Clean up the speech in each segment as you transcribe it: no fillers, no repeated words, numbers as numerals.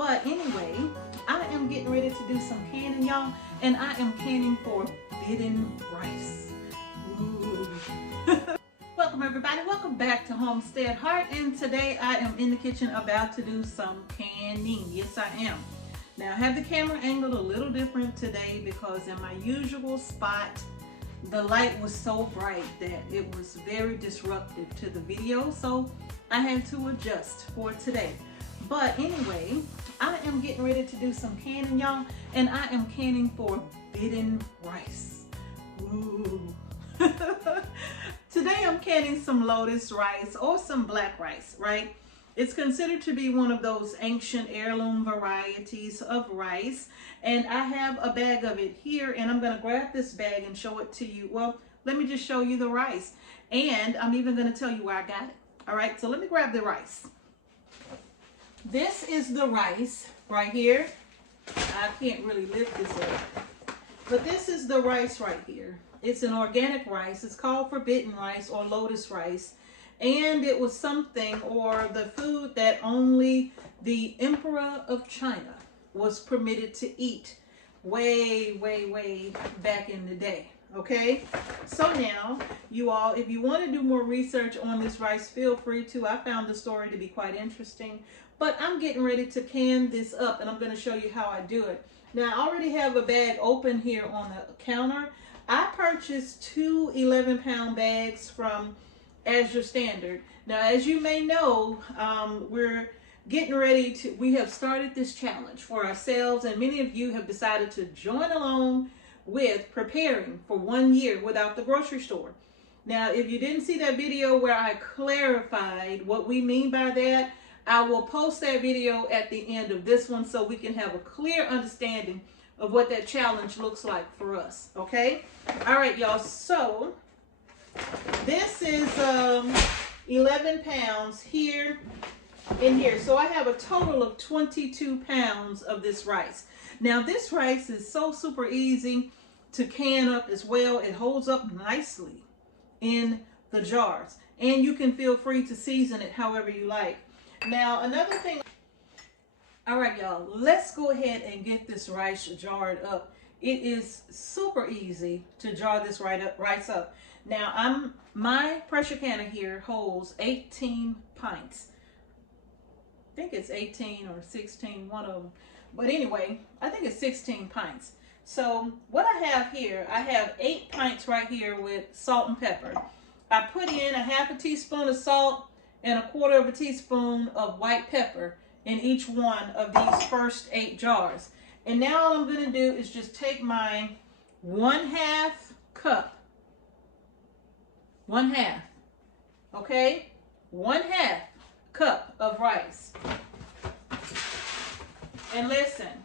But anyway, I am getting ready to do some canning, y'all, and I am canning forbidden rice. Ooh. Welcome everybody, welcome back to Homestead Heart, and today I am in the kitchen about to do some canning. Yes, I am. Now I have the camera angled a little different today because in my usual spot, the light was so bright that it was very disruptive to the video, so I had to adjust for today. But anyway, I am getting ready to do some canning, y'all, and I am canning forbidden rice. Ooh. Today I'm canning some lotus rice or some black rice, right? It's considered to be one of those ancient heirloom varieties of rice, and I have a bag of it here, and I'm going to grab this bag and show it to you. Well, let me just show you the rice, and I'm even going to tell you where I got it. All right, so let me grab the rice. This is the rice right here. I can't really lift this up, but this is the rice right here. It's an organic rice. It's called forbidden rice or lotus rice. And it was something, or the food, that only the Emperor of China was permitted to eat way back in the day. Okay, so now you all, if you want to do more research on this rice, feel free to. I found the story to be quite interesting, but I'm getting ready to can this up, and I'm going to show you how I do it. Now I already have a bag open here on the counter. I purchased two 11-pound bags from AZURE Standard. Now, as you may know, we're getting ready to, we have started this challenge for ourselves, and many of you have decided to join along with preparing for 1 year without the grocery store. Now, if you didn't see that video where I clarified what we mean by that, I will post that video at the end of this one so we can have a clear understanding of what that challenge looks like for us. Okay? All right, y'all. So this is 11 pounds here in here. So I have a total of 22 pounds of this rice. Now this rice is so super easy to can up as well. It holds up nicely in the jars, and you can feel free to season it however you like. Now another thing, all right y'all, let's go ahead and get this rice jarred up. It is super easy to jar this rice up. Now my pressure canner here holds 18 pints. I think it's 18 or 16, one of them. But anyway, I think it's 16 pints. So what I have here, I have 8 pints right here with salt and pepper. I put in a half a teaspoon of salt and a quarter of a teaspoon of white pepper in each one of these first 8 jars. And now all I'm going to do is just take my 1/2 cup. 1/2. Okay? 1/2 cup of rice. And listen,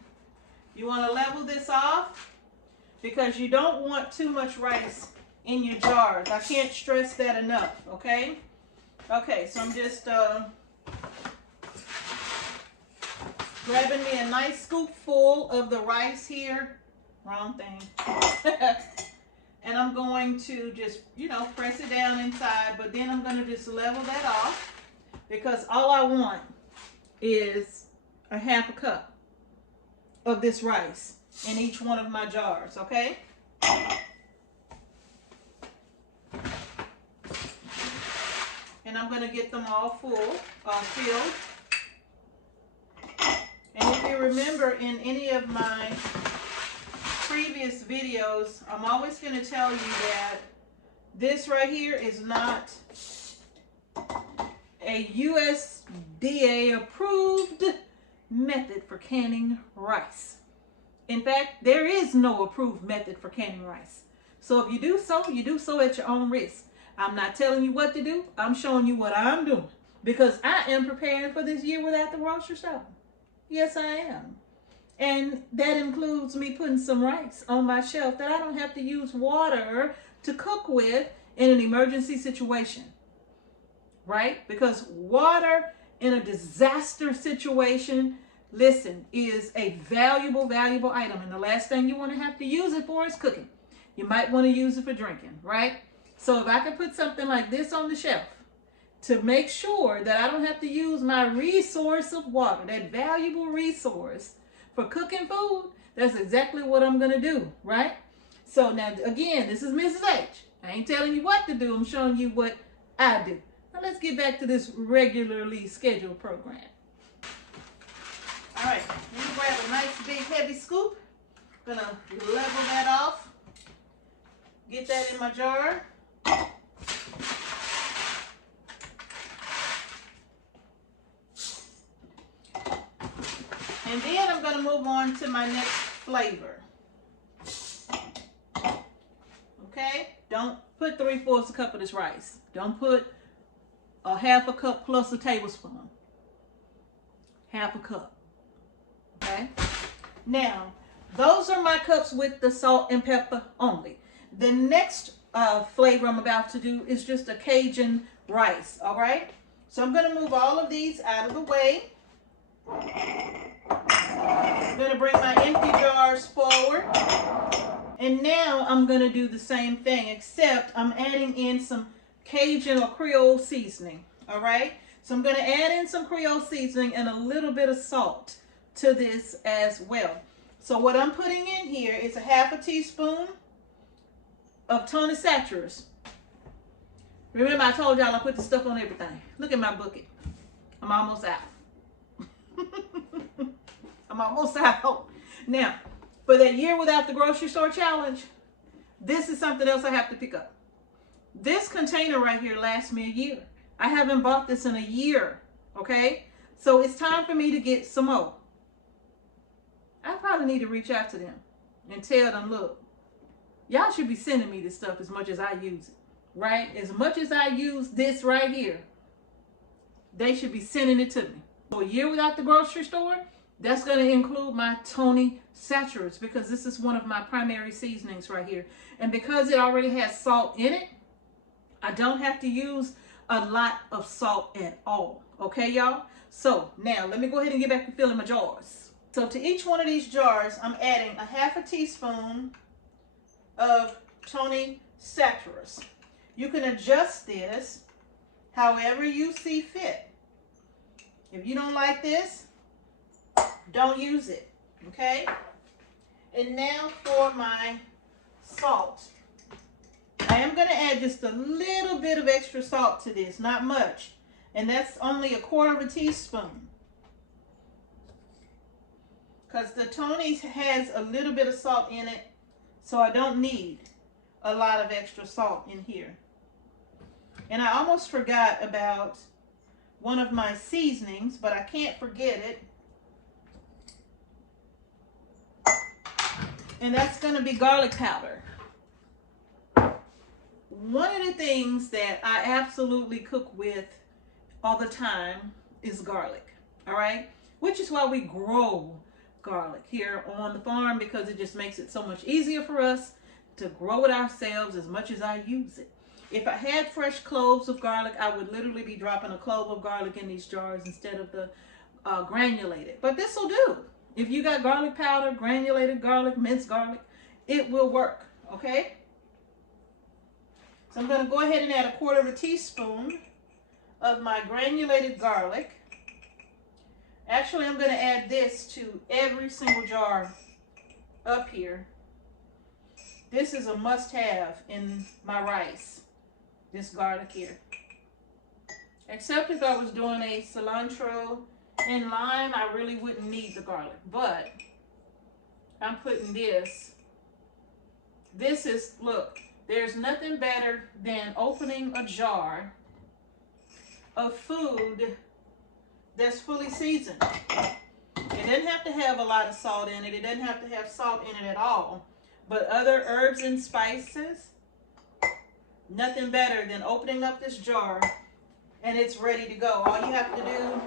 you want to level this off because you don't want too much rice in your jars. I can't stress that enough, okay? Okay, so I'm just grabbing me a nice scoop full of the rice here. Wrong thing. And I'm going to just, you know, press it down inside, but then I'm going to just level that off because all I want is a 1/2 cup of this rice in each one of my jars, okay? And I'm going to get them all filled. And if you remember in any of my previous videos, I'm always going to tell you that this right here is not a USDA approved method for canning rice. In fact, there is no approved method for canning rice. So if you do so at your own risk. I'm not telling you what to do. I'm showing you what I'm doing because I am preparing for this year without the grocery store. Yes, I am. And that includes me putting some rice on my shelf that I don't have to use water to cook with in an emergency situation. Right? Because water in a disaster situation, listen, is a valuable item. And the last thing you want to have to use it for is cooking. You might want to use it for drinking, right? So if I could put something like this on the shelf to make sure that I don't have to use my resource of water, that valuable resource for cooking food, that's exactly what I'm going to do, right? So now, again, this is Mrs. H. I ain't telling you what to do. I'm showing you what I do. Now let's get back to this regularly scheduled program. All right, let me grab a nice big heavy scoop. Gonna level that off. Get that in my jar. And then I'm gonna move on to my next flavor. Okay, don't put 3/4 cup of this rice. Don't put a 1/2 cup plus a tablespoon. 1/2 cup. Okay. Now, those are my cups with the salt and pepper only. The next flavor I'm about to do is just a Cajun rice. All right. So I'm going to move all of these out of the way. I'm going to bring my empty jars forward. And now I'm going to do the same thing, except I'm adding in some Cajun or Creole seasoning. All right. So I'm going to add in some Creole seasoning and a little bit of salt to this as well. So what I'm putting in here is a 1/2 teaspoon of Tony Satura's. Remember I told y'all I put the stuff on everything. Look at my bucket. I'm almost out. I'm almost out. Now, for that year without the grocery store challenge, this is something else I have to pick up. This container right here lasts me a year. I haven't bought this in a year, okay? So it's time for me to get some more. I probably need to reach out to them and tell them, look, y'all should be sending me this stuff as much as I use it, right? As much as I use this right here, they should be sending it to me. So a year without the grocery store, that's going to include my Tony Satura's, because this is one of my primary seasonings right here. And because it already has salt in it, I don't have to use a lot of salt at all. Okay, y'all? So now let me go ahead and get back to filling my jars. So to each one of these jars, I'm adding a 1/2 teaspoon of Tony Satura's. You can adjust this however you see fit. If you don't like this, don't use it, okay? And now for my salt. I am going to add just a little bit of extra salt to this, not much. And that's only 1/4 teaspoon. Because the Tony's has a little bit of salt in it, so I don't need a lot of extra salt in here. And I almost forgot about one of my seasonings, but I can't forget it. And that's going to be garlic powder. One of the things that I absolutely cook with all the time is garlic, all right? Which is why we grow garlic here on the farm, because it just makes it so much easier for us to grow it ourselves as much as I use it. If I had fresh cloves of garlic, I would literally be dropping a clove of garlic in these jars instead of the granulated. But this will do. If you got garlic powder, granulated garlic, minced garlic, it will work, okay? So I'm going to go ahead and add 1/4 teaspoon of my granulated garlic. Actually, I'm going to add this to every single jar up here. This is a must-have in my rice, this garlic here. Except if I was doing a cilantro and lime, I really wouldn't need the garlic. But I'm putting this. This is, look, there's nothing better than opening a jar of food that's fully seasoned. It doesn't have to have a lot of salt in it. It doesn't have to have salt in it at all. But other herbs and spices, nothing better than opening up this jar and it's ready to go. All you have to do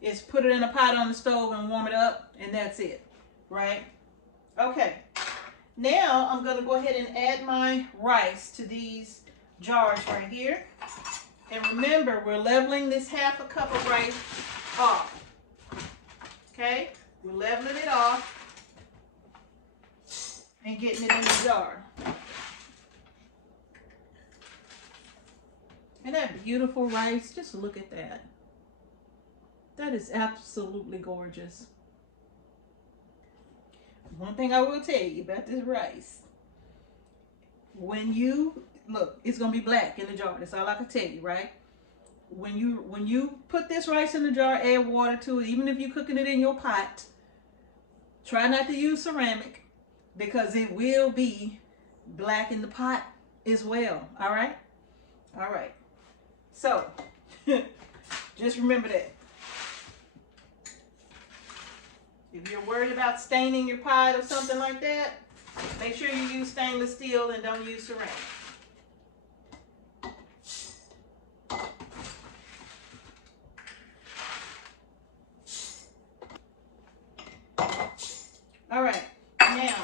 is put it in a pot on the stove and warm it up, and that's it, right? Okay. Now I'm going to go ahead and add my rice to these jars right here. And remember, we're leveling this 1/2 cup of rice off. Okay? We're leveling it off and getting it in the jar. And that beautiful rice, just look at that. That is absolutely gorgeous. One thing I will tell you about this rice, when you look, it's gonna be black in the jar. That's all I can tell you, right? When you put this rice in the jar, add water to it, even if you're cooking it in your pot, try not to use ceramic because it will be black in the pot as well. All right? All right. So, just remember that. If you're worried about staining your pot or something like that, make sure you use stainless steel and don't use ceramic. All right, now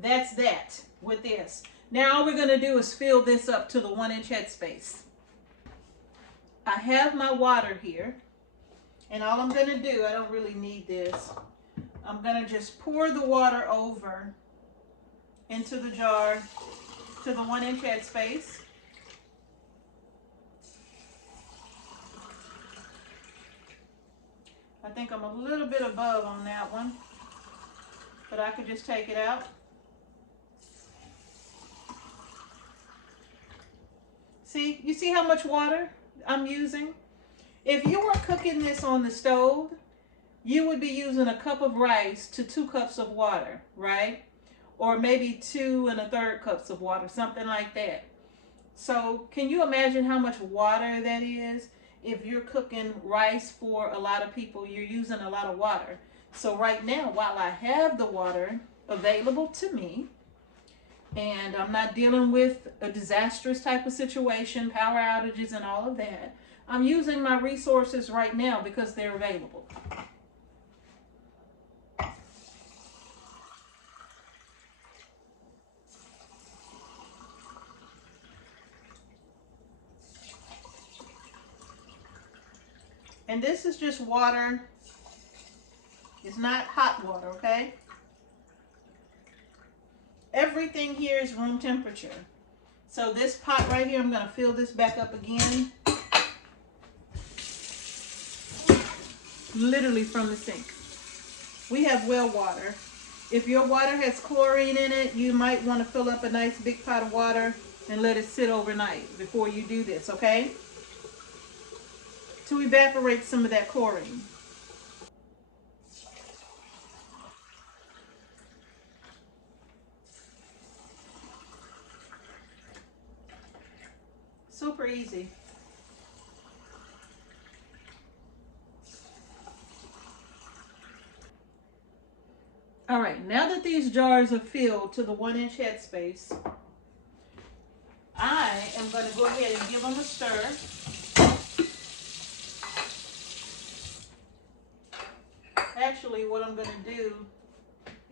that's that with this. Now all we're gonna do is fill this up to the 1-inch headspace. I have my water here, and all I'm gonna do, I don't really need this, I'm gonna just pour the water over into the jar to the 1-inch headspace. I think I'm a little bit above on that one, but I could just take it out. See, you see how much water I'm using? If you were cooking this on the stove, you would be using a cup of rice to 2 cups of water, right? Or maybe 2 1/3 cups of water, something like that. So can you imagine how much water that is? If you're cooking rice for a lot of people, you're using a lot of water. So right now, while I have the water available to me, and I'm not dealing with a disastrous type of situation, power outages and all of that, I'm using my resources right now because they're available. And this is just water. It's not hot water, okay? Everything here is room temperature. So this pot right here, I'm gonna fill this back up again. Literally from the sink. We have well water. If your water has chlorine in it, you might want to fill up a nice big pot of water and let it sit overnight before you do this, okay? To evaporate some of that chlorine. Super easy. All right, now that these jars are filled to the 1-inch headspace, I am going to go ahead and give them a stir. Actually, what I'm going to do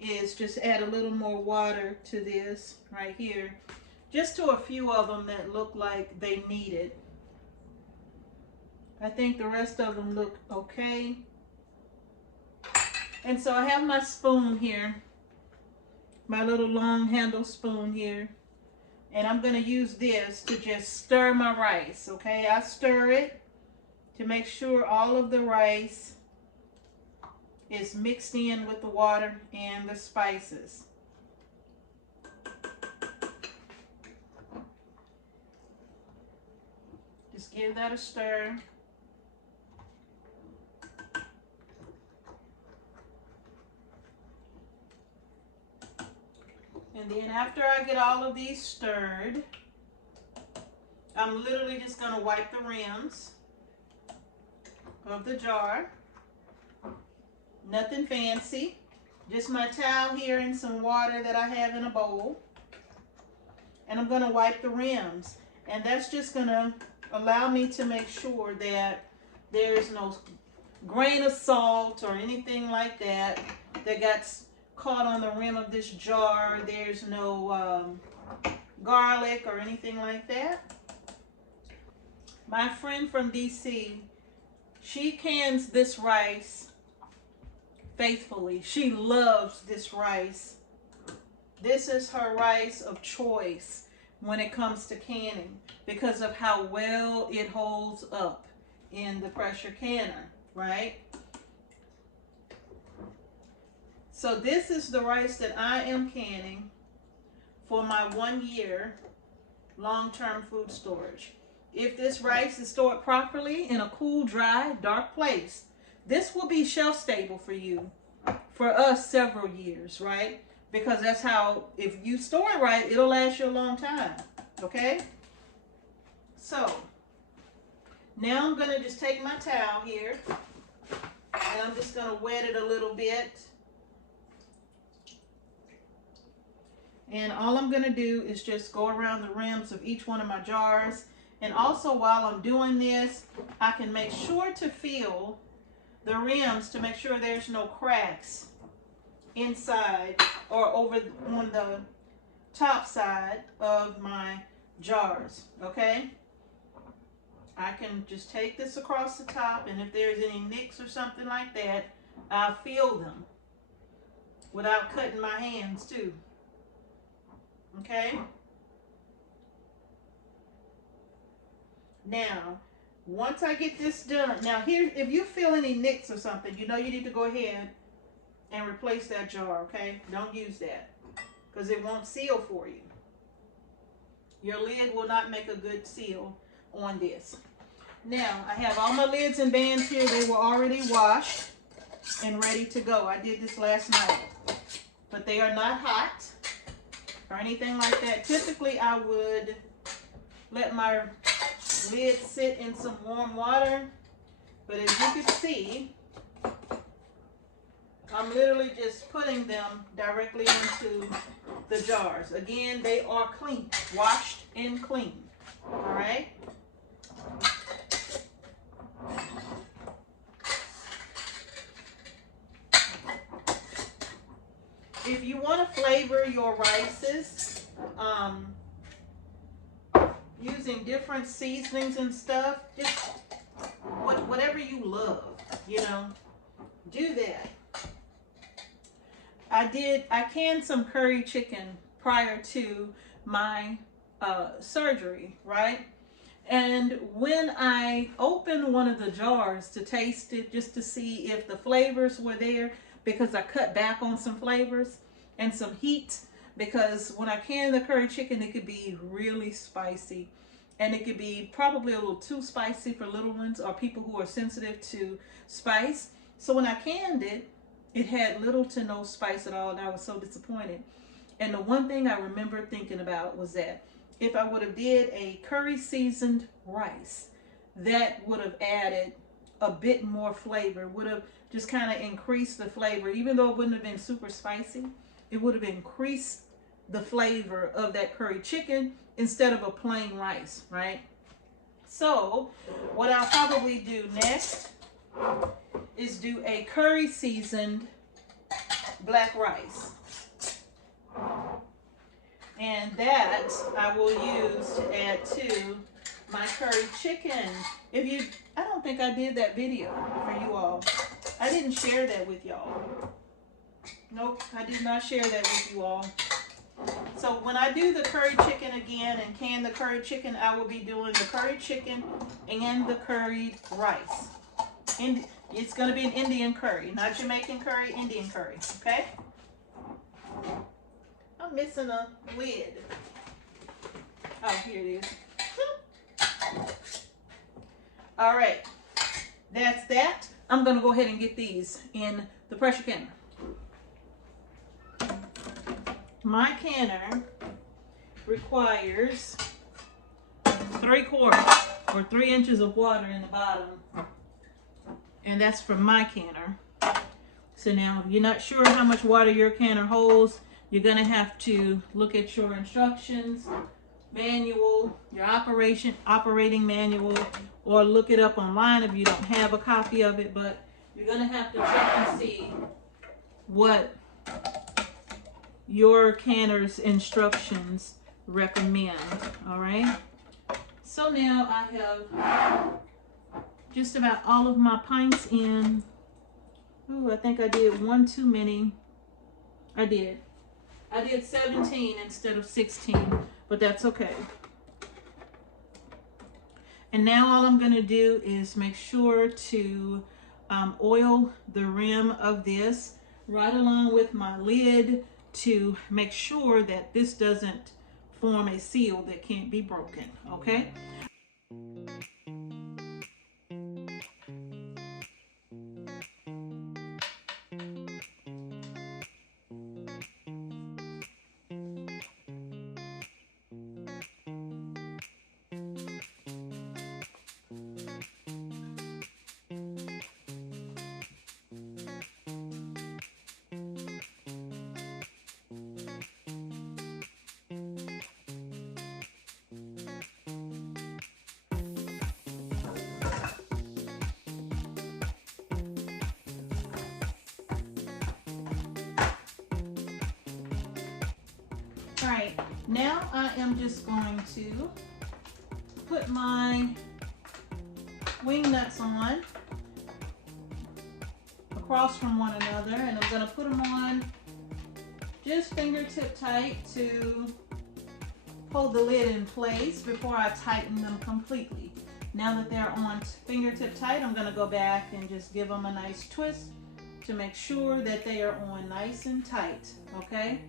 is just add a little more water to this right here, just to a few of them that look like they need it. I think the rest of them look okay. And so I have my spoon here, my little long handle spoon here, and I'm going to use this to just stir my rice, okay? I stir it to make sure all of the rice is mixed in with the water and the spices. Just give that a stir. And then after I get all of these stirred, I'm literally just going to wipe the rims of the jar. Nothing fancy. Just my towel here and some water that I have in a bowl. And I'm going to wipe the rims. And that's just going to allow me to make sure that there's no grain of salt or anything like that that got caught on the rim of this jar. There's no garlic or anything like that. My friend from DC, she cans this rice faithfully. She loves this rice. This is her rice of choice. when it comes to canning because of how well it holds up in the pressure canner, right? So this is the rice that I am canning for my 1 year long-term food storage. If this rice is stored properly in a cool, dry, dark place, this will be shelf stable for you, for us, several years, right? Because that's how, if you store it right, it'll last you a long time, okay? So, now I'm gonna just take my towel here, and I'm just gonna wet it a little bit. And all I'm gonna do is just go around the rims of each one of my jars. And also while I'm doing this, I can make sure to feel the rims to make sure there's no cracks inside or over on the top side of my jars, okay? I can just take this across the top, and if there's any nicks or something like that, I'll feel them without cutting my hands too, okay? Now, once I get this done, now here, if you feel any nicks or something, you know you need to go ahead and replace that jar, okay? Don't use that because it won't seal for you. Your lid will not make a good seal on this. Now, I have all my lids and bands here. They were already washed and ready to go. I did this last night, but they are not hot or anything like that. Typically, I would let my lid sit in some warm water, but as you can see, I'm literally just putting them directly into the jars. Again, they are clean, washed and clean. All right. If you want to flavor your rices, using different seasonings and stuff, just whatever you love, you know, do that. I canned some curry chicken prior to my surgery, right? And when I opened one of the jars to taste it, just to see if the flavors were there, because I cut back on some flavors and some heat, because when I can the curry chicken, it could be really spicy, and it could be probably a little too spicy for little ones or people who are sensitive to spice. So when I canned it, it had little to no spice at all, and I was so disappointed. And the one thing I remember thinking about was that if I would have did a curry seasoned rice, that would have added a bit more flavor, would have just kind of increased the flavor. Even though it wouldn't have been super spicy, it would have increased the flavor of that curry chicken instead of a plain rice, right? So what I'll probably do next is do a curry seasoned black rice. And that I will use to add to my curry chicken. I don't think I did that video for you all. I didn't share that with y'all. Nope, I did not share that with you all. So when I do the curry chicken again and can the curry chicken, I will be doing the curry chicken and the curried rice. It's going to be an Indian curry, not Jamaican curry, Indian curry, okay? I'm missing a lid. Oh, here it is. All right, that's that. I'm going to go ahead and get these in the pressure canner. My canner requires 3/4 or 3 inches of water in the bottom. And that's for my canner. So now, if you're not sure how much water your canner holds, you're going to have to look at your instructions manual, your operating manual, or look it up online if you don't have a copy of it. But you're going to have to check and see what your canner's instructions recommend. All right. So now I have just about all of my pints in. Ooh, I think I did one too many. I did 17 instead of 16, but that's okay. And now all I'm going to do is make sure to oil the rim of this right along with my lid to make sure that this doesn't form a seal that can't be broken, okay? All right, now I am just going to put my wing nuts on across from one another, and I'm going to put them on just fingertip tight to hold the lid in place before I tighten them completely. Now that they're on fingertip tight, I'm going to go back and just give them a nice twist to make sure that they are on nice and tight, okay?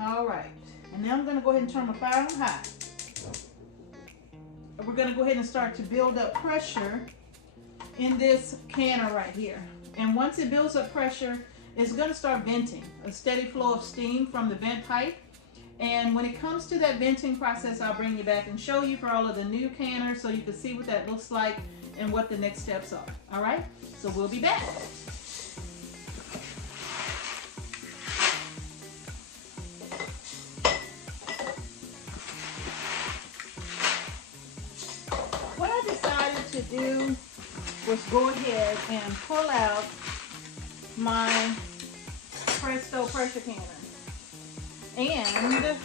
All right, and now I'm going to go ahead and turn my fire on high. And we're going to go ahead and start to build up pressure in this canner right here. And once it builds up pressure, it's going to start venting, a steady flow of steam from the vent pipe. And when it comes to that venting process, I'll bring you back and show you for all of the new canners so you can see what that looks like and what the next steps are. All right, so we'll be back. Do was go ahead and pull out my Presto pressure canner and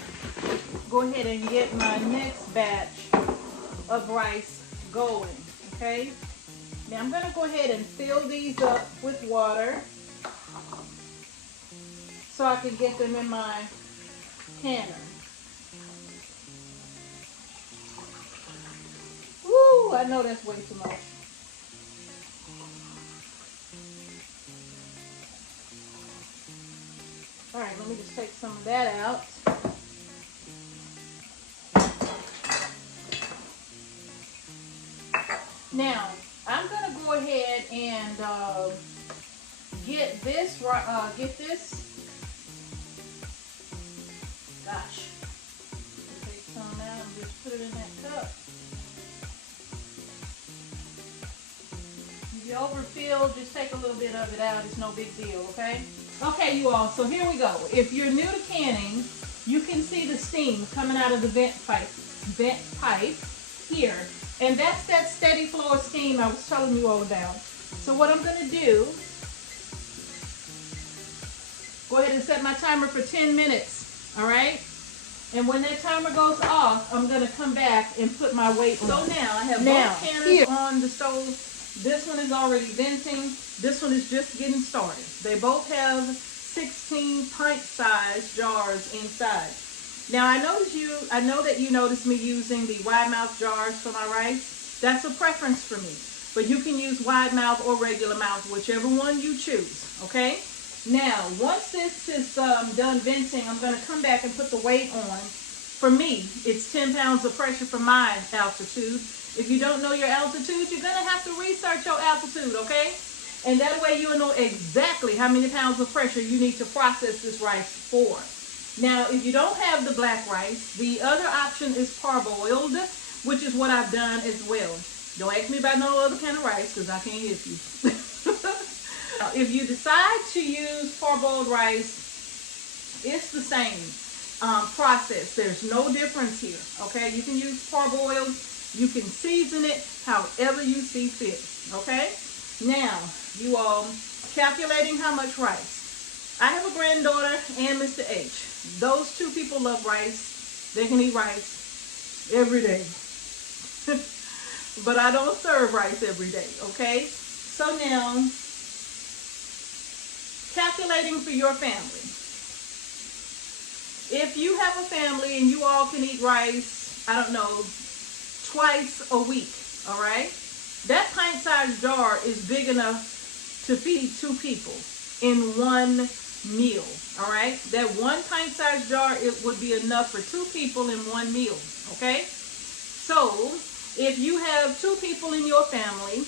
go ahead and get my next batch of rice going, okay? Now I'm going to go ahead and fill these up with water so I can get them in my canner. I know that's way too much. All right, let me just take some of that out. Now, I'm going to go ahead and get this, gosh, take some out and just put it in that cup. If you overfill, just take a little bit of it out. It's no big deal, okay? Okay, you all, so here we go. If you're new to canning, you can see the steam coming out of the vent pipe here. And that's that steady flow of steam I was telling you all about. So what I'm going to do, go ahead and set my timer for 10 minutes, all right? And when that timer goes off, I'm going to come back and put my weight on. So now I have both canners on the stove. This one is already venting. This one is just getting started. They both have 16 pint-sized jars inside. Now I know that you noticed me using the wide mouth jars for my rice. That's a preference for me. But you can use wide mouth or regular mouth, whichever one you choose, okay? Now, once this is done venting, I'm going to come back and put the weight on. For me, it's 10 pounds of pressure for my altitude. If you don't know your altitude, you're going to have to research your altitude, okay? And that way you'll know exactly how many pounds of pressure you need to process this rice for. Now, if you don't have the black rice, the other option is parboiled, which is what I've done as well. Don't ask me about no other kind of rice because I can't help you. Now, if you decide to use parboiled rice, it's the same process. There's no difference here, okay? You can use parboiled. You can season it however you see fit, okay? Now, you all, calculating how much rice. I have a granddaughter and Mr. H. Those two people love rice. They can eat rice every day. But I don't serve rice every day, okay? So now, calculating for your family. if you have a family and you all can eat rice, I don't know, twice a week, all right? That pint-sized jar is big enough to feed 2 people in one meal, all right? That one pint-sized jar, it would be enough for 2 people in one meal, okay? So if you have 2 people in your family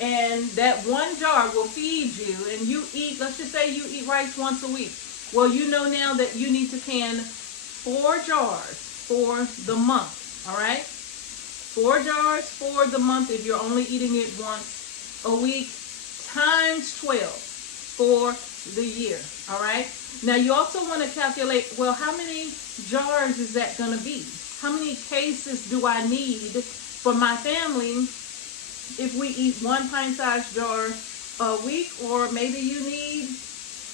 and that one jar will feed you, and you eat, let's just say you eat rice once a week. Well, you know now that you need to can 4 jars for the month, all right? 4 jars for the month if you're only eating it once a week, times 12 for the year, all right? Now, you also want to calculate, well, how many jars is that going to be? How many cases do I need for my family if we eat 1 pint-sized jar a week, or maybe you need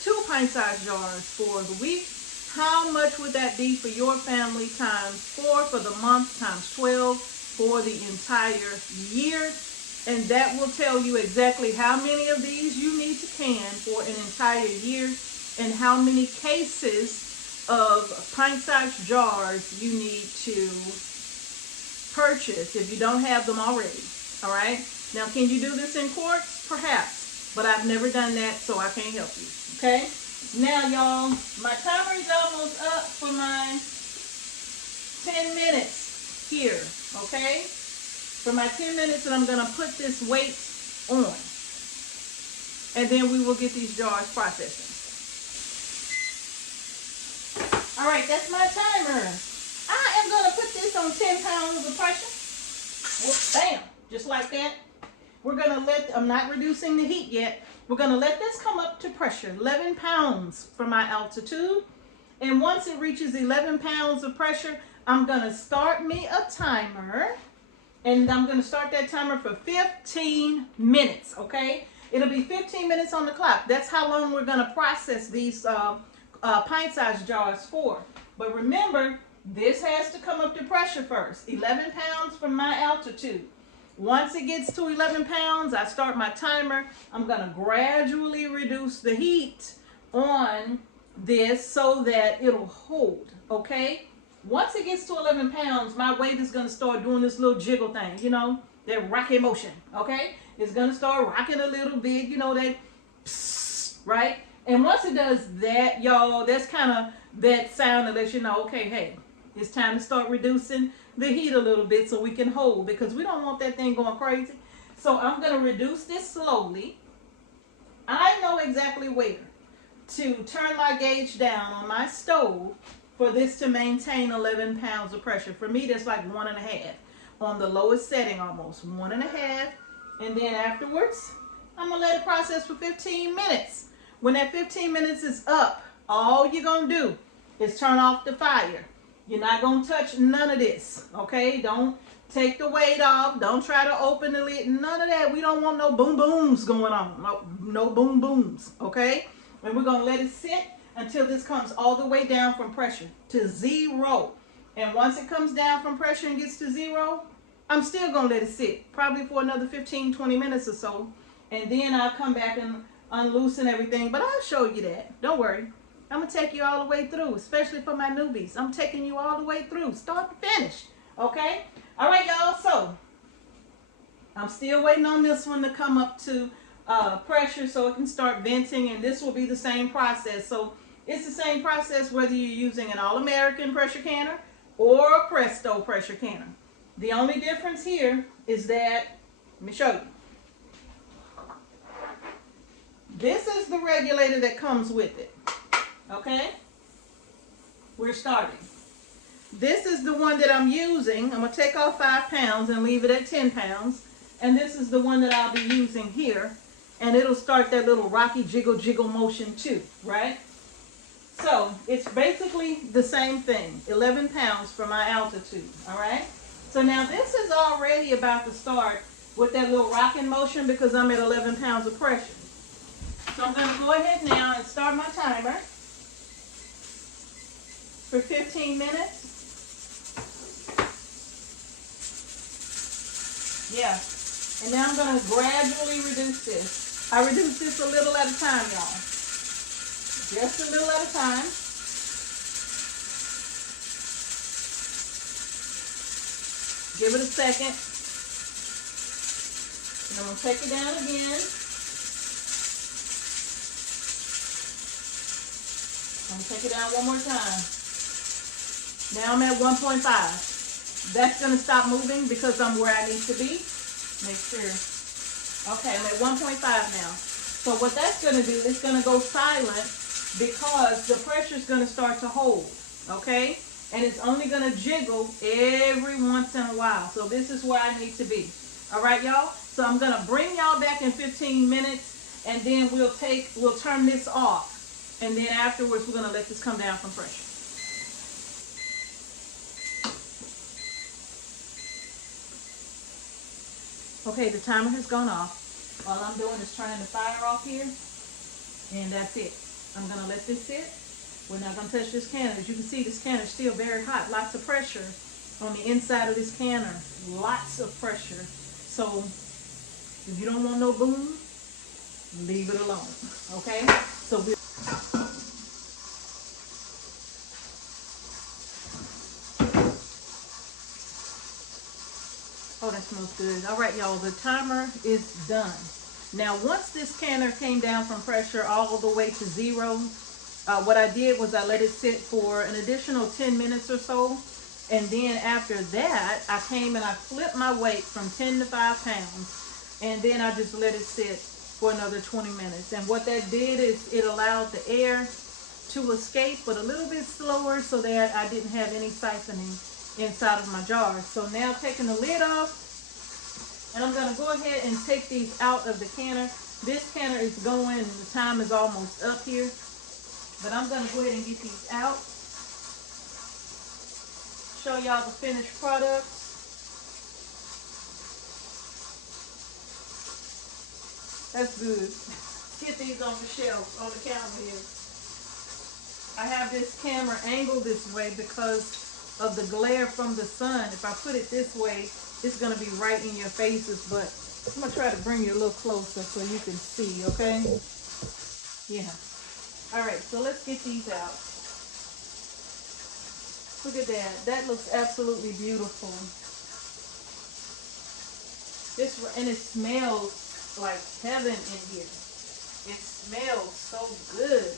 2 pint-sized jars for the week? How much would that be for your family times 4 for the month times 12 for the entire year? And that will tell you exactly how many of these you need to can for an entire year and how many cases of pint-sized jars you need to purchase if you don't have them already, all right? Now, can you do this in quarts? Perhaps, but I've never done that, so I can't help you, okay? Now, y'all, my timer is almost up for my 10 minutes here, okay? For my 10 minutes, and I'm going to put this weight on. And then we will get these jars processing. All right, that's my timer. I am going to put this on 10 pounds of pressure. Whoop, bam, just like that. We're going to let, I'm not reducing the heat yet. We're going to let this come up to pressure, 11 pounds for my altitude. And once it reaches 11 pounds of pressure, I'm going to start me a timer. And I'm going to start that timer for 15 minutes, okay? It'll be 15 minutes on the clock. That's how long we're going to process these pint-sized jars for. But remember, this has to come up to pressure first. 11 pounds from my altitude. Once it gets to 11 pounds, I start my timer. I'm going to gradually reduce the heat on this so that it'll hold, okay? Once it gets to 11 pounds, my weight is going to start doing this little jiggle thing, you know, that rocky motion, okay? It's going to start rocking a little bit, you know, that psst, right? And once it does that, y'all, that's kind of that sound that lets you know, okay, hey, it's time to start reducing the heat a little bit so we can hold, because we don't want that thing going crazy. So I'm going to reduce this slowly. I know exactly where to turn my gauge down on my stove for this to maintain 11 pounds of pressure. For me, that's like 1.5 on the lowest setting, almost 1.5. And then afterwards, I'm gonna let it process for 15 minutes. When that 15 minutes is up, all you're gonna do is turn off the fire. You're not gonna touch none of this, okay? Don't take the weight off. Don't try to open the lid. None of that. We don't want no boom booms going on. No boom booms, okay? And we're gonna let it sit until this comes all the way down from pressure to 0. And once it comes down from pressure and gets to 0, I'm still going to let it sit, probably for another 15, 20 minutes or so. And then I'll come back and unloosen everything. But I'll show you that. Don't worry. I'm going to take you all the way through, especially for my newbies. I'm taking you all the way through, start to finish. Okay? All right, y'all. So I'm still waiting on this one to come up to pressure so it can start venting. And this will be the same process. So it's the same process whether you're using an All-American pressure canner or a Presto pressure canner. The only difference here is that, let me show you. This is the regulator that comes with it. Okay? We're starting. This is the one that I'm using. I'm going to take off 5 pounds and leave it at 10 pounds. And this is the one that I'll be using here. And it'll start that little rocky jiggle motion too, right? So it's basically the same thing, 11 pounds for my altitude, all right? So now this is already about to start with that little rocking motion because I'm at 11 pounds of pressure. So I'm going to go ahead now and start my timer for 15 minutes. Yeah, and now I'm going to gradually reduce this. I reduce this a little at a time, y'all. Just a little at a time. Give it a second. And I'm going to take it down again. I'm going to take it down one more time. Now I'm at 1.5. That's going to stop moving because I'm where I need to be. Make sure. Okay, I'm at 1.5 now. So what that's going to do, it's going to go silent because the pressure is going to start to hold. Okay? And it's only going to jiggle every once in a while. So this is where I need to be. All right, y'all? So I'm going to bring y'all back in 15 minutes, and then we'll turn this off. And then afterwards, we're going to let this come down from pressure. Okay, the timer has gone off. All I'm doing is turning the fire off here, and that's it. I'm going to let this sit. We're not going to touch this canner. As you can see, this canner is still very hot. Lots of pressure on the inside of this canner. Lots of pressure. So if you don't want no boom, leave it alone. Okay? So we Oh, that smells good. All right, y'all, the timer is done. Now, once this canner came down from pressure all the way to 0, what I did was I let it sit for an additional 10 minutes or so. And then after that, I came and I flipped my weight from 10 to 5 pounds. And then I just let it sit for another 20 minutes. And what that did is it allowed the air to escape, but a little bit slower so that I didn't have any siphoning inside of my jar. So now taking the lid off, and I'm going to go ahead and take these out of the canner. This canner is going, and the time is almost up here. But I'm going to go ahead and get these out. Show y'all the finished product. That's good. Get these on the shelf, on the counter here. I have this camera angled this way because of the glare from the sun. If I put it this way, it's going to be right in your faces, but I'm going to try to bring you a little closer so you can see, okay? Yeah. All right, so let's get these out. Look at that. That looks absolutely beautiful. And it smells like heaven in here. It smells so good.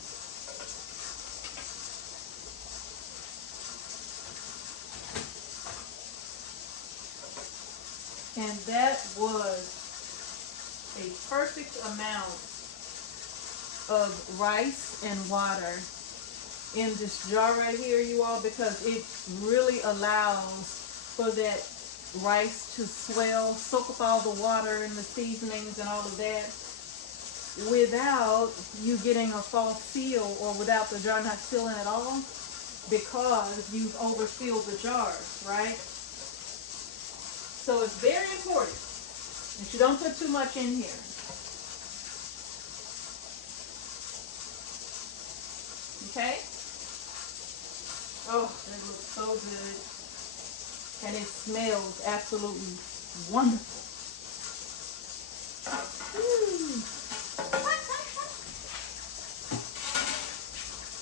And that was a perfect amount of rice and water in this jar right here, you all, because it really allows for that rice to swell, soak up all the water and the seasonings and all of that without you getting a false seal or without the jar not sealing at all, because you've overfilled the jars, right? So it's very important that you don't put too much in here. Okay? Oh, that looks so good. And it smells absolutely wonderful.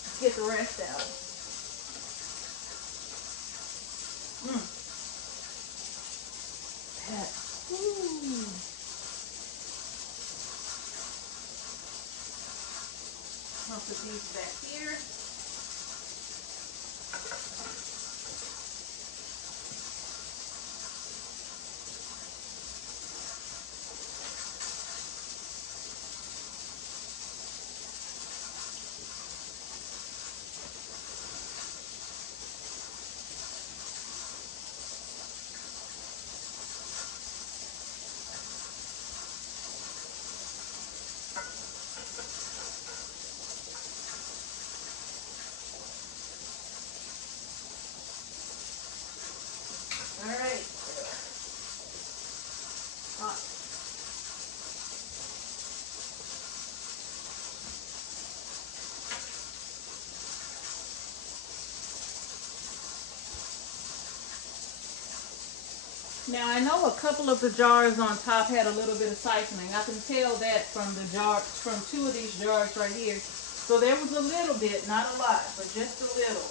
Let's get the rest out. I'll put these back here. All right. Now I know a couple of the jars on top had a little bit of siphoning. I can tell that from the jar, from 2 of these jars right here. So there was a little bit, not a lot, but just a little.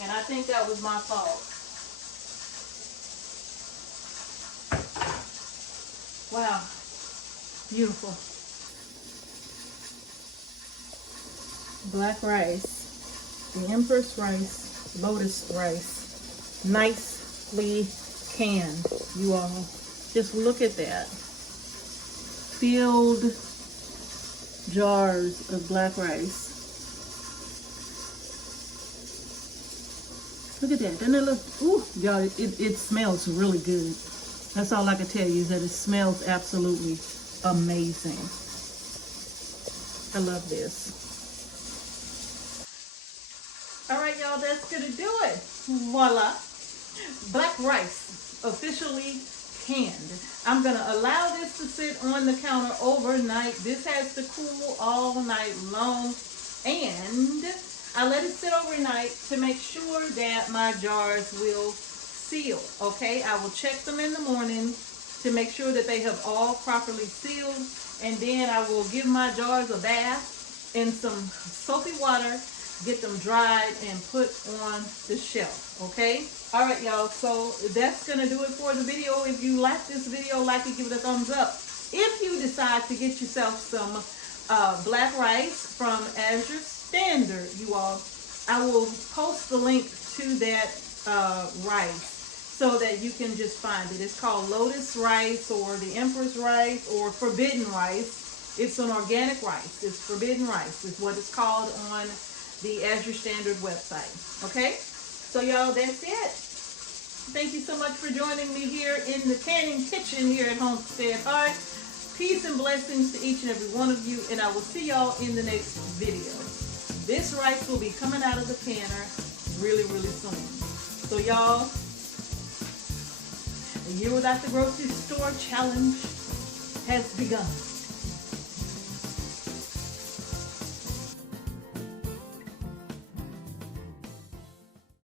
And I think that was my fault. Wow, beautiful. Black rice, the Empress rice, lotus rice, nicely canned, you all. Just look at that. Filled jars of black rice. Look at that. Doesn't it look, ooh, y'all, it smells really good. That's all I can tell you is that it smells absolutely amazing. I love this. All right, y'all, that's gonna do it. Voila. Black rice, officially canned. I'm gonna allow this to sit on the counter overnight. This has to cool all night long. And I let it sit overnight to make sure that my jars will seal, okay? I will check them in the morning to make sure that they have all properly sealed. And then I will give my jars a bath in some soapy water, get them dried and put on the shelf, okay? All right, y'all, so that's gonna do it for the video. If you like this video, like it, give it a thumbs up. If you decide to get yourself some black rice from AZURE Standard, you all, I will post the link to that rice so that you can just find it. It's called Lotus Rice or the Empress Rice or Forbidden Rice. It's an organic rice. It's Forbidden Rice is what it's called on the AZURE Standard website. Okay? So y'all, that's it. Thank you so much for joining me here in the canning kitchen here at Homestead Heart. Peace and blessings to each and every one of you, and I will see y'all in the next video. This rice will be coming out of the canner really, really soon. So y'all, the Year Without the Grocery Store challenge has begun.